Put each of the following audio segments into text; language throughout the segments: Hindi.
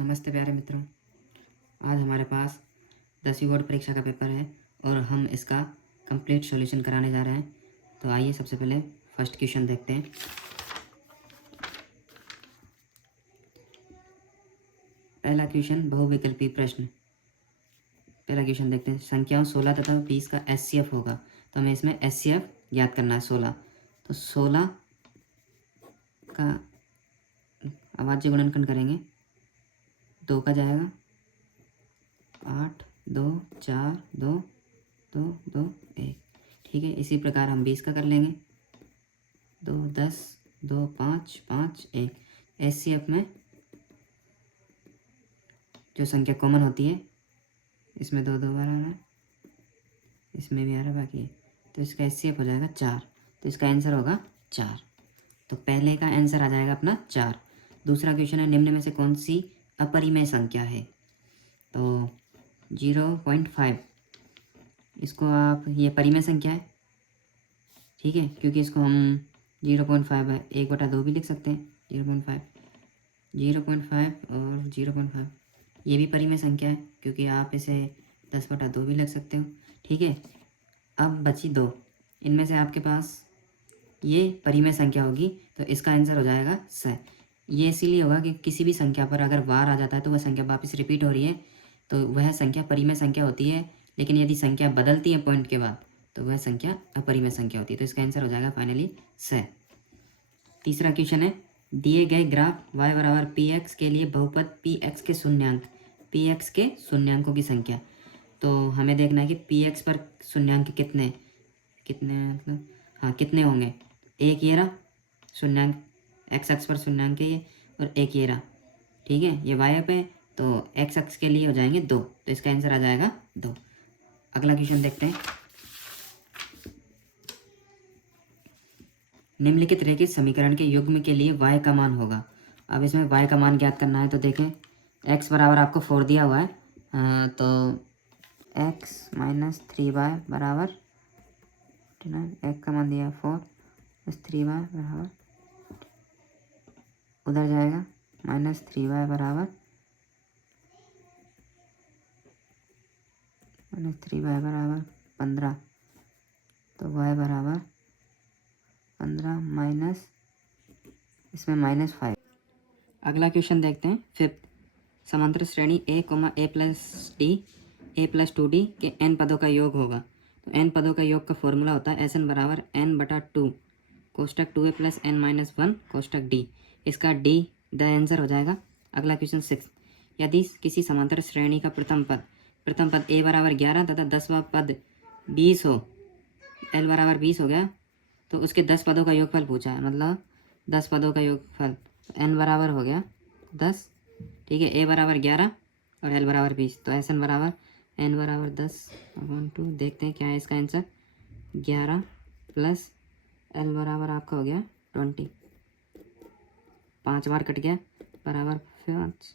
नमस्ते प्यारे मित्रों। आज हमारे पास 10वीं बोर्ड परीक्षा का पेपर है और हम इसका कंप्लीट सॉल्यूशन कराने जा रहे हैं। तो आइए सबसे पहले फर्स्ट क्वेश्चन देखते हैं। पहला क्वेश्चन बहुविकल्पी प्रश्न। पहला क्वेश्चन देखते हैं। संख्याओं 16 तथा 20 का एचसीएफ होगा, तो हमें इसमें एचसीएफ ज्ञात करना है 16। तो 16 का अभाज्य गुणनखंड करेंगे, 2 का जाएगा 8, 2, 4, 2, 2, 2, 1। ठीक है, इसी प्रकार हम 20 का कर लेंगे, 2, 10, 2, 5, 5, 1। एचसीएफ में जो संख्या कॉमन होती है, इसमें 2 2 बार आ रहा है, इसमें भी आ रहा है, बाकी है, तो इसका एचसीएफ हो जाएगा 4। तो इसका आंसर होगा 4। तो पहले का आंसर आ जाएगा अपना 4। दूसरा क्वेश्चन है, निम्न में से कौन सी अपरिमेय संख्या है? तो 0.5, इसको आप, ये परिमेय संख्या है, ठीक है, क्योंकि इसको हम 0.5 है 1/2 भी लिख सकते हैं। 0.5 और 0.5 ये भी परिमेय संख्या है, क्योंकि आप इसे 10/2 भी लिख सकते हो। ठीक है, अब बची 2, इनमें से आपके पास ये परिमेय संख्या होगी, तो इसका आंसर हो जाएगा 6। ये इसीलिए होगा कि किसी भी संख्या पर अगर वार आ जाता है तो वह संख्या वापस रिपीट हो रही है, तो वह संख्या परिमेय संख्या होती है। लेकिन यदि संख्या बदलती है पॉइंट के बाद, तो वह संख्या अपरिमेय संख्या होती है। तो इसका आंसर हो जाएगा फाइनली 6। तीसरा क्वेश्चन है, दिए गए ग्राफ y बराबर px के लिए बहुपद px के शून्यांकों की संख्या। तो हमें देखना है कि px पर शून्यांक कितने मतलब, हाँ, कितने होंगे। एक ये रहा शून्यांक, x अक्ष पर शून्यांक है ये, और एक ये रहा, ठीक है, ये y पे, तो x अक्ष के लिए हो जाएंगे 2। तो इसका आंसर आ जाएगा 2। अगला क्वेश्चन देखते हैं। निम्नलिखित रेखित समीकरण के युग्म के लिए y का मान होगा। अब इसमें y का मान ज्ञात करना है, तो देखें x बराबर आपको 4 दिया हुआ है, तो x - 3y बराबर, x का मान दिया है 4 + 3y बराबर, उधर जाएगा -3y बराबर, -3y बराबर 15। तो y बराबर 15 माइनस, इसमें -5। अगला क्वेश्चन देखते हैं। फिफ्थ, समांतर श्रेणी a, a + 2d के n पदों का योग होगा। तो n पदों का योग का फॉर्मूला होता है Sn बराबर n/2 कोष्टक 2a + n - 1 कोष्टक d। इसका d द आंसर हो जाएगा। अगला क्वेश्चन 6, यदि किसी समांतर श्रेणी का प्रथम पद a बराबर 11 तथा 10वां पद 20 हो, l बराबर 20 हो गया, तो उसके 10 पदों का योगफल पूछा है, मतलब 10 पदों का योगफल। n बराबर हो गया 10, ठीक है, a बराबर 11 और l बराबर 20। तो n बराबर 10/2। देखते हैं क्या है इसका आंसर। 11 प्लस l बराबर आपका हो गया 20, 5 बार कट गया, बराबर 5,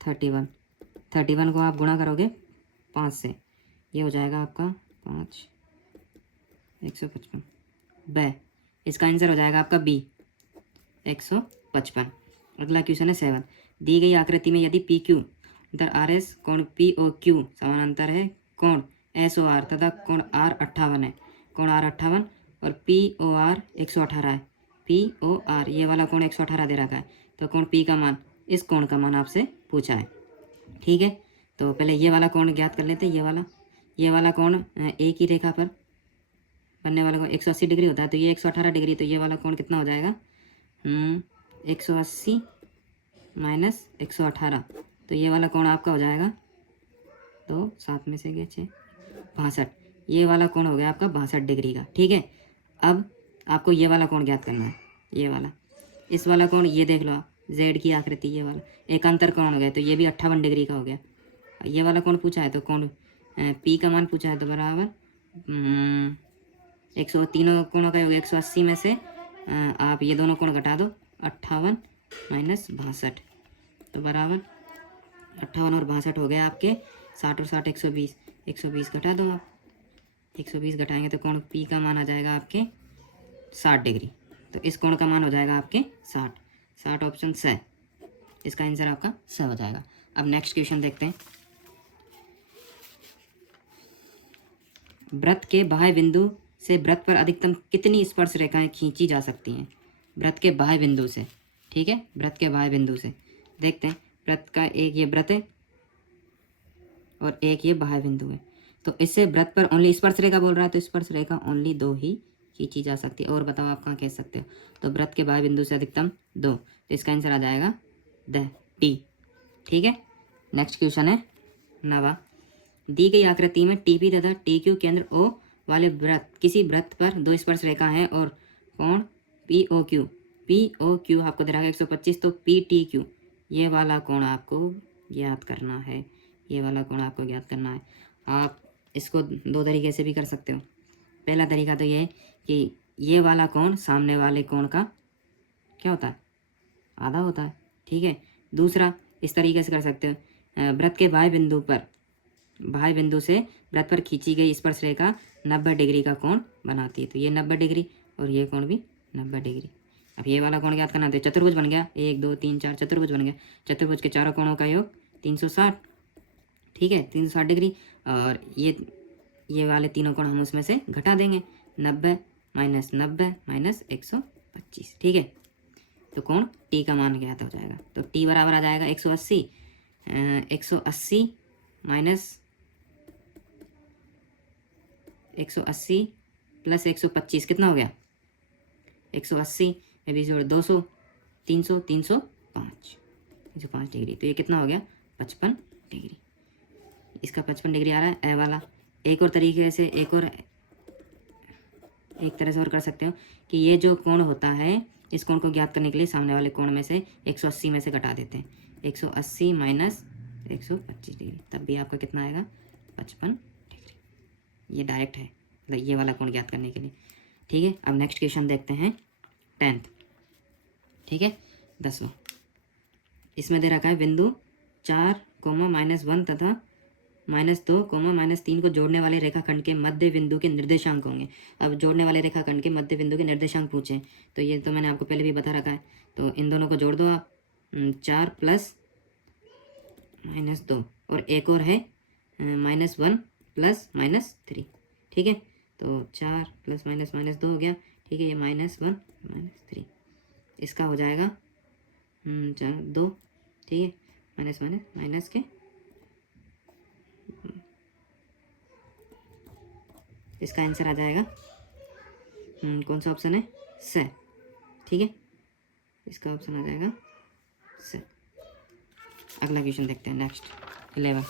31 को आप गुणा करोगे 5 से, ये हो जाएगा आपका 5, 155। ब, इसका आंसर हो जाएगा आपका बी, 155। अगला क्वेश्चन है 7, दी गई आकृति में यदि पी क्यू अंतर आर एस कोण पी ओ क्यू समानांतर है कोण एस ओ आर तथा कोण आर 58 है, कोण आर 58 और पी ओ आर 118 है, पी ओ आर ये वाला कोण 118 दे रखा है, तो कोण पी का मान, इस कोण का मान आपसे पूछा है। ठीक है, तो पहले ये वाला कोण ज्ञात कर लेते हैं। ये वाला कोण एक ही रेखा पर बनने वाला कोण 180 डिग्री होता है, तो ये 118 डिग्री, तो ये वाला कोण कितना हो जाएगा, 180 माइनस 118, तो ये वाला कोण आपका हो जाएगा, तो 7 में से गया 6, 62। ये वाला कोण हो गया आपका 62 डिग्री का। ठीक है, अब आपको ये वाला कोण ज्ञात करना है, ये वाला, इस वाला कोण, ये देख लो आप, जेड की आकृति, ये वाला एकांतर कोण हो गया, तो ये भी 58 डिग्री का हो गया। ये वाला कोण पूछा है, तो कोण पी का मान पूछा है, तो बराबर 100, तीनों कोणों का योग 180 में से आप ये दोनों कोण घटा दो, 58 माइनस 62, तो बराबर 58 और 62 हो गया आपके 60 और 60 120, 120 घटा दो आप, 120 घटाएंगे तो कोण पी का मान आ जाएगा आपके 60 डिग्री। तो इस कोण का मान हो जाएगा आपके 60। 60 ऑप्शन स, इसका आंसर आपका स हो जाएगा। अब नेक्स्ट क्वेश्चन देखते हैं। वृत्त के बाह्य बिंदु से वृत्त पर अधिकतम कितनी स्पर्श रेखाएं खींची जा सकती हैं? वृत्त के बाह्य बिंदु से, ठीक है, वृत्त के बाह्य बिंदु से देखते हैं। वृत्त का एक ये वृत्त है और एक ये बाह्य बिंदु है, तो इससे वृत्त पर ओनली स्पर्श रेखा बोल रहा है, तो स्पर्श रेखा ओनली 2 ही खींची जा सकती है। और बताओ आप कहाँ खींच सकते हो? तो वृत्त के बाह्य बिंदु से अधिकतम 2, तो इसका आंसर आ जाएगा द टी, ठीक है। नेक्स्ट क्वेश्चन है 9वां। दी गई आकृति में टीपी तथा टीक्यू केंद्र ओ वाले वृत्त, किसी वृत्त पर 2 स्पर्श रेखा है और कोण पी ओ क्यू आपको दे रखा है 125, तो पी टी क्यू ये वाला कोण आपको ज्ञात करना है, ये वाला कोण आपको ज्ञात करना है। आप इसको 2 तरीके से भी कर सकते हो। पहला तरीका तो ये है कि ये वाला कोण सामने वाले कोण का क्या होता है? आधा होता है, ठीक है। दूसरा इस तरीके से कर सकते हो, वृत्त के बाह्य बिंदु पर, बाह्य बिंदु से वृत्त पर खींची गई स्पर्श रेखा 90 डिग्री का कोण बनाती है, तो ये 90 डिग्री और ये कोण भी 90 डिग्री। अब ये वाला कोण ज्ञात करना, तो चतुर्भुज बन गया, 1 2 3 4 चतुर्भुज बन गया। चतुर्भुज के चारों कोणों का योग 360, ठीक है, 360 डिग्री। और ये वाले तीनों कोण हम उसमें से घटा देंगे, 90 माइनस 90 माइनस 125, ठीक है। तो कोण टी का मान ज्ञात हो जाएगा, तो टी बराबर आ जाएगा 180, 180 माइनस 180 प्लस 125 कितना हो गया? 180 में भी जोड़ 200, 300, 305 डिग्री, तो ये कितना हो गया? 55 डिग्री। इसका 55 डिग्री आ रहा है ए वाला। एक और तरीके से, एक तरह से और कर सकते हो कि ये जो कोण होता है, इस कोण को ज्ञात करने के लिए सामने वाले कोण में से 180 में से घटा देते हैं, 180 माइनस 125 डिग्री, तब भी आपका कितना आएगा? 55 डिग्री। ये डायरेक्ट है, मतलब ये वाला कोण ज्ञात करने के लिए, ठीक है। अब नेक्स्ट क्वेश्चन देखते हैं 10th, ठीक है, 10वां। इसमें दे रखा है बिंदु 4, -1 तथा -2, -3 को जोड़ने वाले रेखाखंड के मध्य बिंदु के निर्देशांक होंगे। अब जोड़ने वाले रेखाखंड के मध्य बिंदु के निर्देशांक पूछे, तो ये तो मैंने आपको पहले भी बता रखा है, तो इन दोनों को जोड़ दो आप, 4 प्लस -2 और एक और है -1 प्लस -3, ठीक है। तो 4 प्लस -2 हो गया, ठीक है, ये -1 -3, इसका हो जाएगा 4 2, ठीक है, माइनस के, इसका आंसर आ जाएगा कौन सा ऑप्शन है? स, ठीक है, इसका ऑप्शन आ जाएगा स। अगला क्वेश्चन देखते हैं, नेक्स्ट 11।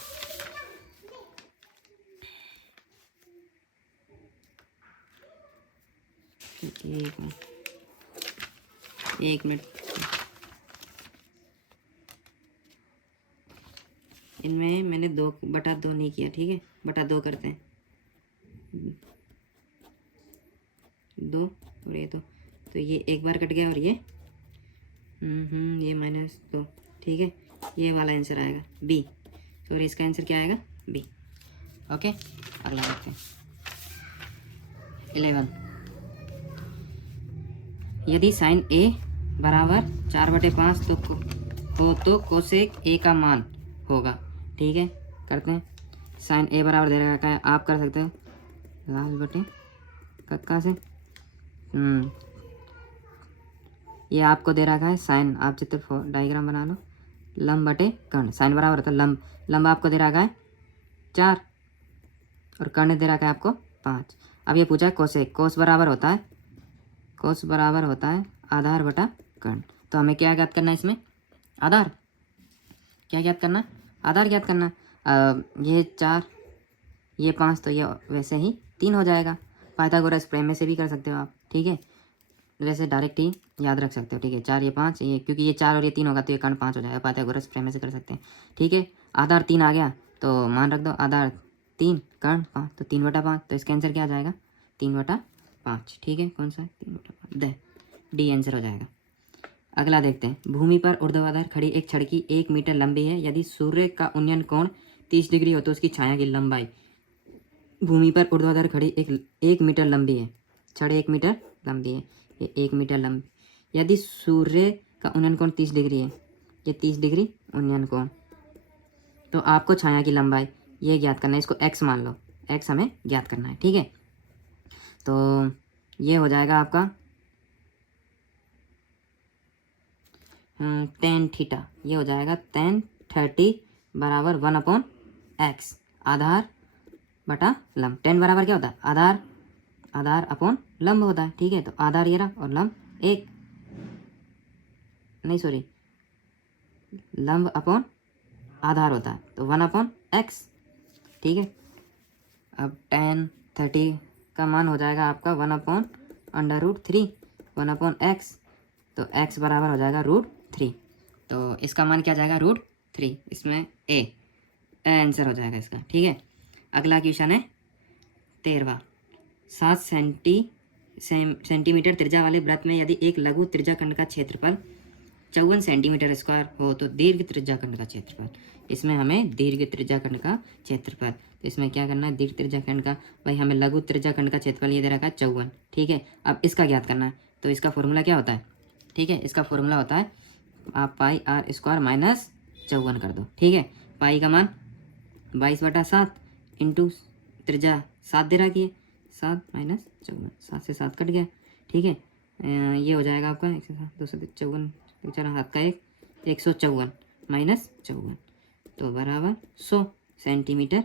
एक मिनट, इनमें मैंने 2/2 नहीं किया, ठीक है, 2 करते हैं, 2 और ये 2, तो ये एक बार कट गया और ये -2, ठीक है, ये वाला आंसर आएगा बी, सॉरी इसका आंसर क्या आएगा? B, okay. अगला देखते हैं 11। यदि साइन ए बराबर 4/5 तो कोसेक ए का मान होगा, ठीक है, करते हैं। साइन ए बराबर दे रखा है, आप कर सकते हो लाल बटे कक्का से, ये आपको दे रखा है साइन, आप चित्र डायग्राम बना लो, लंब बटे कर्ण, साइन बराबर होता है लंब आपको दे रखा है 4 और कर्ण दे रखा है आपको 5। अब ये पूछा है कोसेक, कोस बराबर होता है आधार बटा कर्ण, तो हमें क्या ज्ञात करना है इसमें? आधार। क्या ज्ञात करना? आधार ज्ञात करना। ये 4 ये 5, तो ये वैसे ही 3 हो जाएगा। पाइथागोरस प्रमेय से भी कर सकते हो आप, ठीक है, वैसे डायरेक्ट ही याद रख सकते हो, ठीक है। 4 ये 5, ये क्योंकि ये 4 और ये 3 होगा तो ये कर्ण 5 हो जाएगा, पाइथागोरस प्रमेय से कर सकते हैं, ठीक है। आधार 3 आ गया तो मान रख दो, आधार 3 कर्ण 5, तो 3/5, तो इसका आंसर क्या आ जाएगा? 3/5, ठीक है, कौन सा है? 3/5, डी आंसर हो जाएगा। अगला देखते हैं, भूमि पर ऊर्ध्वाधर खड़ी एक छड़ की 1 मीटर लंबी है, यदि सूर्य का उन्नयन कोण 30 डिग्री हो तो उसकी छाया की लंबाई। भूमि पर ऊर्ध्वाधर खड़ी 1 मीटर लंबी है, छड़ 1 मीटर लंबी है, ये 1 मीटर लंबी, यदि सूर्य का उन्नयन कोण 30 डिग्री है, ये 30 डिग्री उन्नयन कोण। तो आपको छाया की लंबाई ये ज्ञात करना है, इसको x मान लो, x हमें ज्ञात करना है, ठीक है। तो ये हो जाएगा आपका tan थीटा, ये हो जाएगा tan 30 बराबर 1/x, आधार बटा लंब। tan बराबर क्या होता है, आधार, आधार अपॉन लंब होता है, ठीक है। तो आधार ये रहा और लंब एक, नहीं सॉरी, लंब अपॉन आधार होता है, तो 1/x, ठीक है। अब tan 30 का मान हो जाएगा आपका 1/√3, 1/x, तो x बराबर हो जाएगा √3, तो इसका मान क्या जाएगा √3, इसमें ए आंसर हो जाएगा इसका, ठीक है। अगला क्वेश्चन है 13वां। 7 सेंटीमीटर त्रिज्या वाले वृत्त में यदि एक लघु त्रिज्याखंड का क्षेत्रफल 54 सेंटीमीटर स्क्वायर हो तो दीर्घ त्रिज्याखंड का क्षेत्रफल। इसमें हमें दीर्घ त्रिज्याखंड का क्षेत्रफल, तो इसमें क्या करना है, दीर्घ त्रिज्याखंड का, भाई हमें लघु त्रिज्याखंड का क्षेत्रफल ये दे रखा है 54, ठीक है। अब इसका ज्ञात करना है, तो इसका फॉर्मूला क्या होता है, ठीक है, इसका फॉर्मूला होता है आप पाई आर स्क्वायर माइनस 54 कर दो, ठीक है। पाई का मान 22/7 इंटू त्रिज्या 7 दे रखी है, 7 माइनस 54, 7 से 7 कट गया, ठीक है। ये हो जाएगा आपका 107, 254, 7 का 154 माइनस 54, तो बराबर 100 सेंटीमीटर